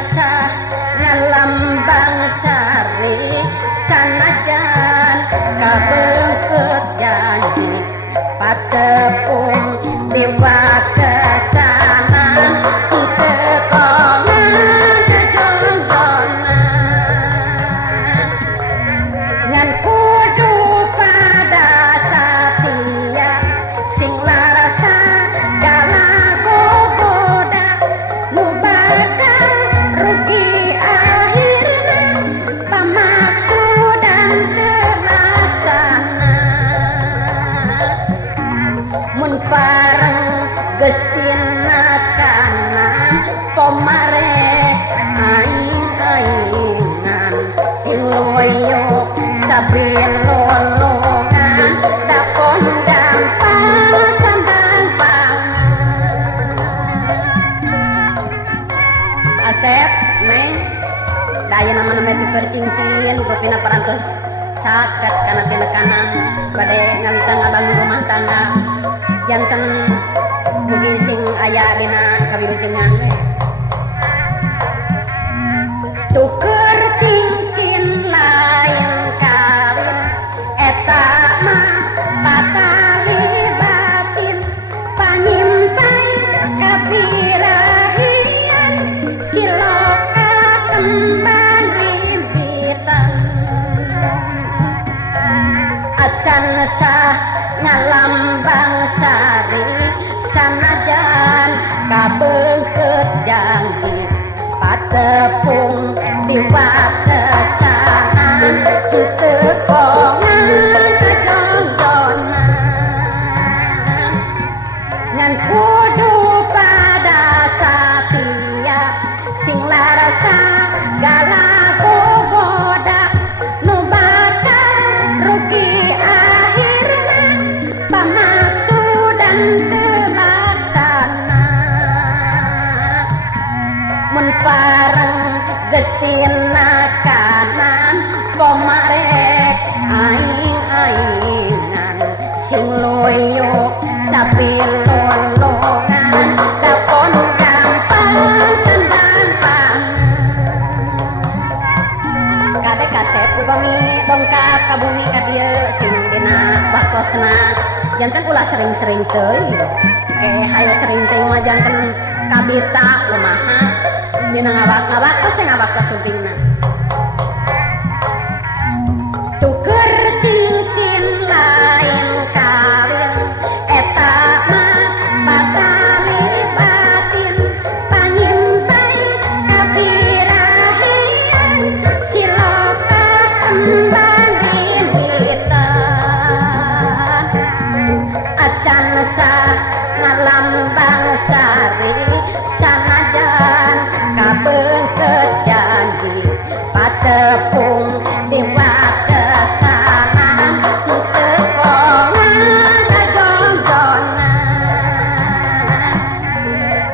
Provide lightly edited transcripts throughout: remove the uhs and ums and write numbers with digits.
sah ngalambang sari sanajan kabeungkeut janji patepung diwatesanan teu kongan jongjonan ngan kudu pada satia sing larasa galagogoda nu bakal rugi akhirna pamaksudan terlaksana mun pareng geus tinatana komare aing-aingan sing loyo sabilolongan da kondang pasandang Asep, Neng, daya nama-nama tuker cincin, rupina parantos caket kana tinekanan bade ngalita ngabangun rumah tangga janten mungkin sing aya dina kawilujengan we tuker cincin lain kawin eta mah patali batin panyimpai kabirahian siloka kembang rimpitan acan sah ngalambang sari sanajan kabeungkeut janji patepung diwatesanan teu kongan kajongjonan ngan kudu pada satia sing larasa galagogoda nu bakal rugi akhirna pamaksudan terlaksana mun pareng geus tinakanan komarek aing-aingan sing loyo sabilolongan da kondang pasandang kadek kasep upami dongkap ka bumi ka dieu sing dina baktosna janten ulah sering-sering teuing hayu sering teuing mah janten kabita kumaha dina ngawak-ngawaktos teh ngawaktos supingna tuker cincin lain kawin eta mah patali batin panyimpai kabirahian siloka kembang rimpitan acan sah ngalambang sari sanajan kabeungkeut janji patepung diwatesanan teu kongan kajongjonan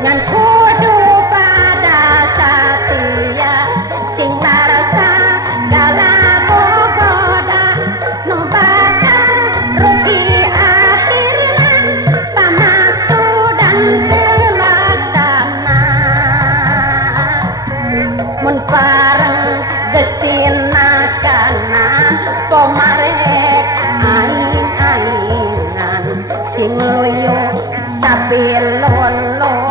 ngan kudu pada satia sing larasa galagogoda nu bakal rugi akhirna pamaksudan terlaksana mun pareng geus tinakanan komarek aing-aingan sing loyo sabilolongan